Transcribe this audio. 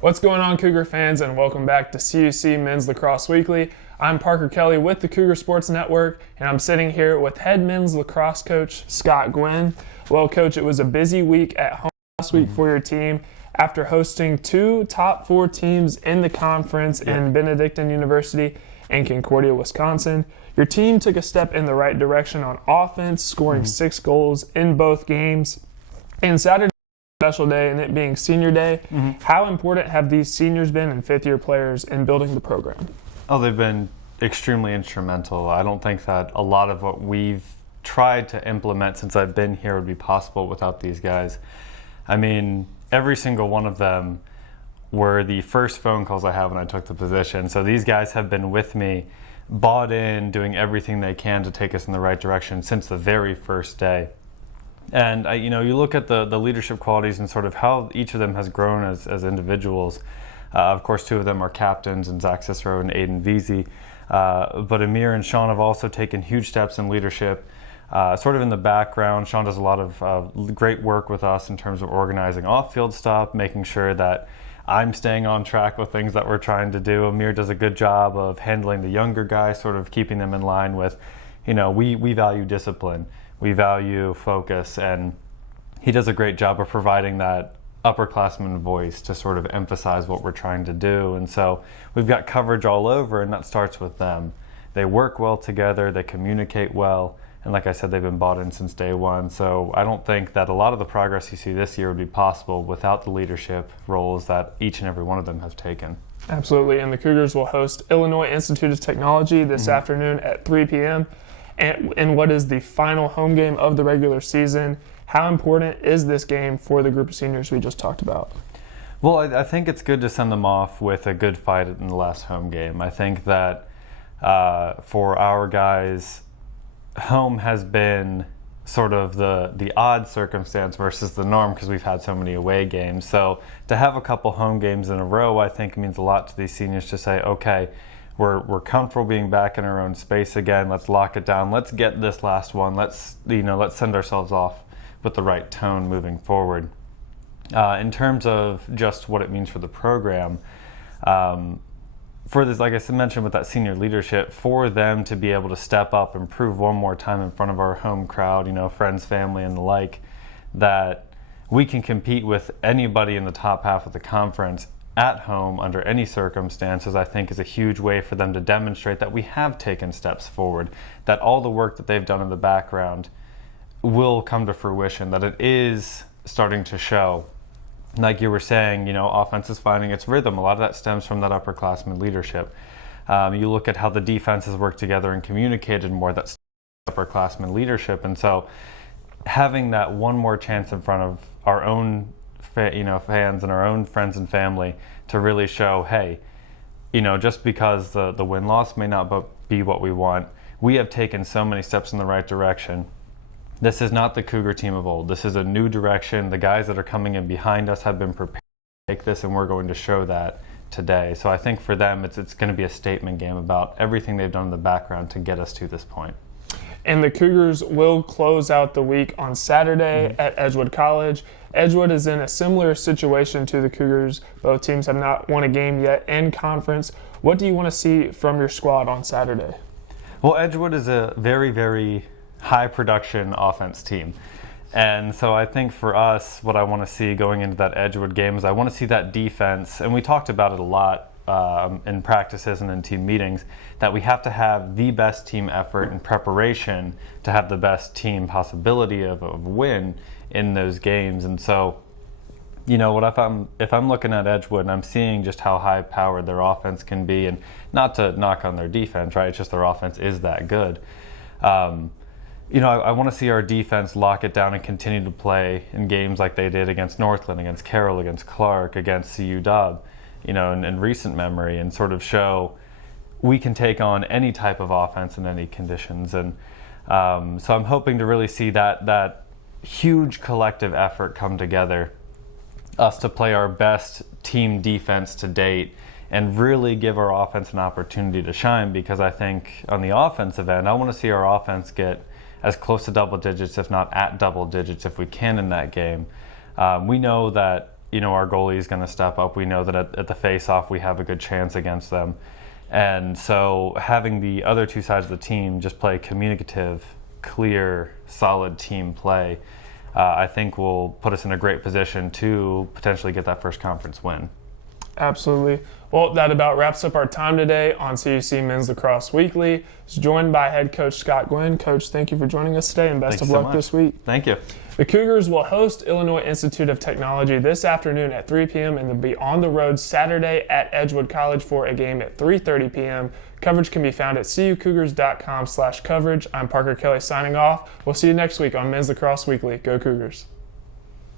What's going on, Cougar fans, and welcome back to CUC Men's Lacrosse Weekly. I'm Parker Kelly with the Cougar Sports Network, and I'm sitting here with head men's lacrosse coach Scott Gwynn. Well, Coach, it was a busy week at home last week for your team after hosting two top 4 teams in the conference in Benedictine University and Concordia, Wisconsin. Your team took a step in the right direction on offense, scoring 6 goals in both games. And Saturday, special day, and it being senior day, how important have these seniors been and fifth-year players in building the program? Oh, they've been extremely instrumental. I don't think that a lot of what we've tried to implement since I've been here would be possible without these guys. I mean, every single one of them were the first phone calls I had when I took the position. So these guys have been with me, bought in, doing everything they can to take us in the right direction since the very first day. And you look at the leadership qualities and sort of how each of them has grown as individuals. Of course, 2 of them are captains, and Zach Cicero and Aiden Veazey. But Amir and Sean have also taken huge steps in leadership. Sort of in the background, Sean does a lot of great work with us in terms of organizing off-field stuff, making sure that I'm staying on track with things that we're trying to do. Amir does a good job of handling the younger guys, sort of keeping them in line with, we value discipline. We value focus, and he does a great job of providing that upperclassman voice to sort of emphasize what we're trying to do. And so we've got coverage all over, and that starts with them. They work well together, they communicate well, and like I said, they've been bought in since day one. So I don't think that a lot of the progress you see this year would be possible without the leadership roles that each and every one of them have taken. Absolutely, and the Cougars will host Illinois Institute of Technology this afternoon at 3 p.m. And what is the final home game of the regular season. How important is this game for the group of seniors we just talked about? Well, I think it's good to send them off with a good fight in the last home game. I think that for our guys, home has been sort of the odd circumstance versus the norm because we've had so many away games. So to have a couple home games in a row, I think means a lot to these seniors to say, okay, we're comfortable being back in our own space again. Let's lock it down. Let's get this last one. Let's send ourselves off with the right tone moving forward. In terms of just what it means for the program, for this, like I mentioned with that senior leadership, for them to be able to step up and prove one more time in front of our home crowd, friends, family, and the like, that we can compete with anybody in the top half of the conference at home under any circumstances, I think is a huge way for them to demonstrate that we have taken steps forward, that all the work that they've done in the background will come to fruition, that it is starting to show. Like you were saying, offense is finding its rhythm. A lot of that stems from that upperclassman leadership. You look at how the defenses work together and communicated more, that's upperclassman leadership. And so having that one more chance in front of our own fans and our own friends and family to really show, hey, just because the win-loss may not be what we want, we have taken so many steps in the right direction. This is not the Cougar team of old. This is a new direction. The guys that are coming in behind us have been prepared to take this, and we're going to show that today. So I think for them, it's going to be a statement game about everything they've done in the background to get us to this point. And the Cougars will close out the week on Saturday at Edgewood College. Edgewood is in a similar situation to the Cougars. Both teams have not won a game yet in conference. What do you want to see from your squad on Saturday? Well, Edgewood is a very, very high production offense team. And so I think for us, what I want to see going into that Edgewood game is I want to see that defense, and we talked about it a lot in practices and in team meetings, that we have to have the best team effort and preparation to have the best team possibility of a win in those games. And so, if I'm looking at Edgewood and I'm seeing just how high powered their offense can be, and not to knock on their defense, right? It's just their offense is that good. I want to see our defense lock it down and continue to play in games like they did against Northland, against Carroll, against Clark, against CU Dub, in recent memory, and sort of show we can take on any type of offense in any conditions. And so I'm hoping to really see that huge collective effort come together, us to play our best team defense to date and really give our offense an opportunity to shine, because I think on the offensive end, I want to see our offense get as close to double digits, if not at double digits, if we can in that game. We know that our goalie is going to step up. We know that at the face-off we have a good chance against them. And so having the other two sides of the team just play communicative, clear, solid team play, I think will put us in a great position to potentially get that first conference win. Absolutely. Well, that about wraps up our time today on CUC Men's Lacrosse Weekly. It's joined by head coach Scott Gwynn. Coach, thank you for joining us today, and best of luck this week. Thank you. The Cougars will host Illinois Institute of Technology this afternoon at 3 p.m. and they'll be on the road Saturday at Edgewood College for a game at 3:30 p.m. Coverage can be found at cucougars.com/coverage. I'm Parker Kelly signing off. We'll see you next week on Men's Lacrosse Weekly. Go Cougars.